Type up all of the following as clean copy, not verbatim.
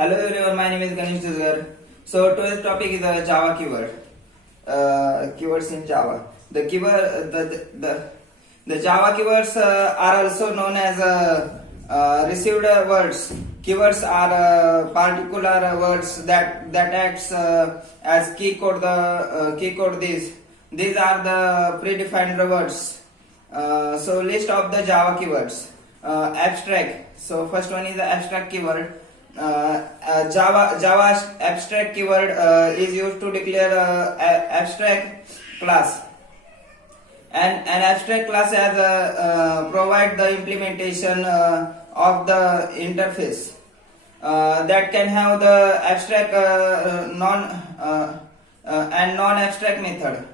Hello everyone, my name is Ganesh Dusgar. So today's topic is the Java keyword. Keywords in Java. The Java keywords are also known as received words. Keywords are particular words that acts as key code. These are the predefined words. So list of the Java keywords. Abstract. So first one is the abstract keyword. Java abstract keyword is used to declare abstract class. And an abstract class has provide the implementation of the interface that can have the abstract non-abstract method.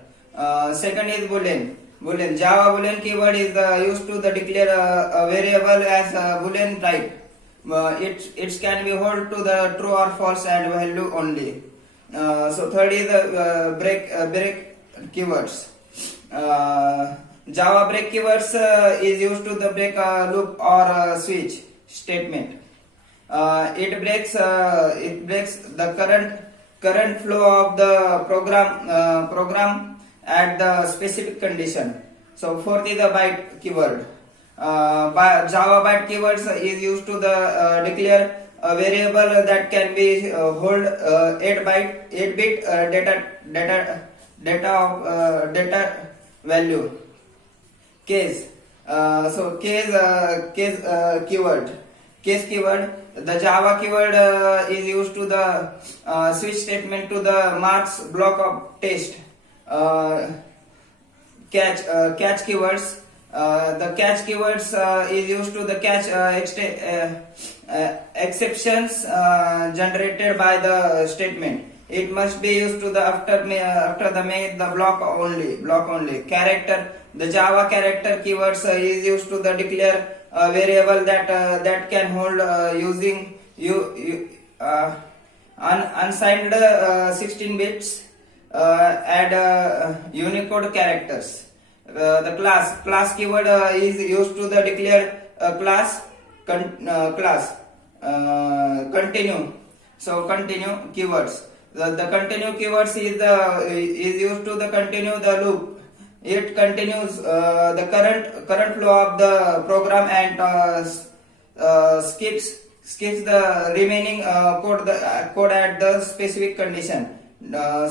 Second is boolean. Java boolean keyword is used to declare a variable as a boolean type. It can be hold to the true or false and value only. So third is the break keywords. Java break keywords is used to break a loop or a switch statement. It breaks the current flow of the program at the specific condition. So fourth is the byte keyword. Java byte keywords is used to declare a variable that can be hold 8-bit data value. Case. So case keyword. Case keyword. The Java keyword is used to switch statement to the marks block of test. Catch keywords. The catch keywords is used to catch exceptions generated by the statement. It must be used to after the make the block only. Character. The Java character keywords is used to declare a variable that can hold using unsigned 16 bits and Unicode characters. The class keyword is used to declare a class continue. So continue keywords. The continue keywords is used to continue the loop. It continues the current flow of the program and skips the remaining code at the specific condition.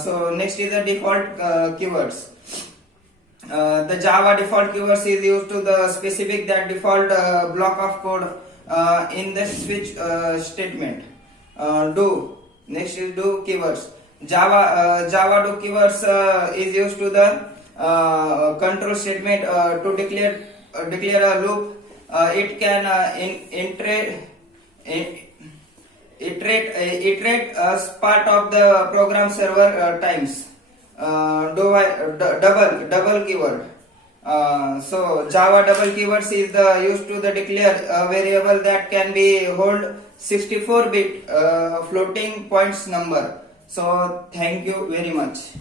So next is the default keywords. The Java default keywords is used to specific that default block of code in the switch statement. Do. Next is do keywords. Java do keywords is used to control statement to declare a loop. It can iterate as part of the program server times. Double keyword. So Java double keywords is used to declare a variable that can be hold 64-bit floating points number. So thank you very much.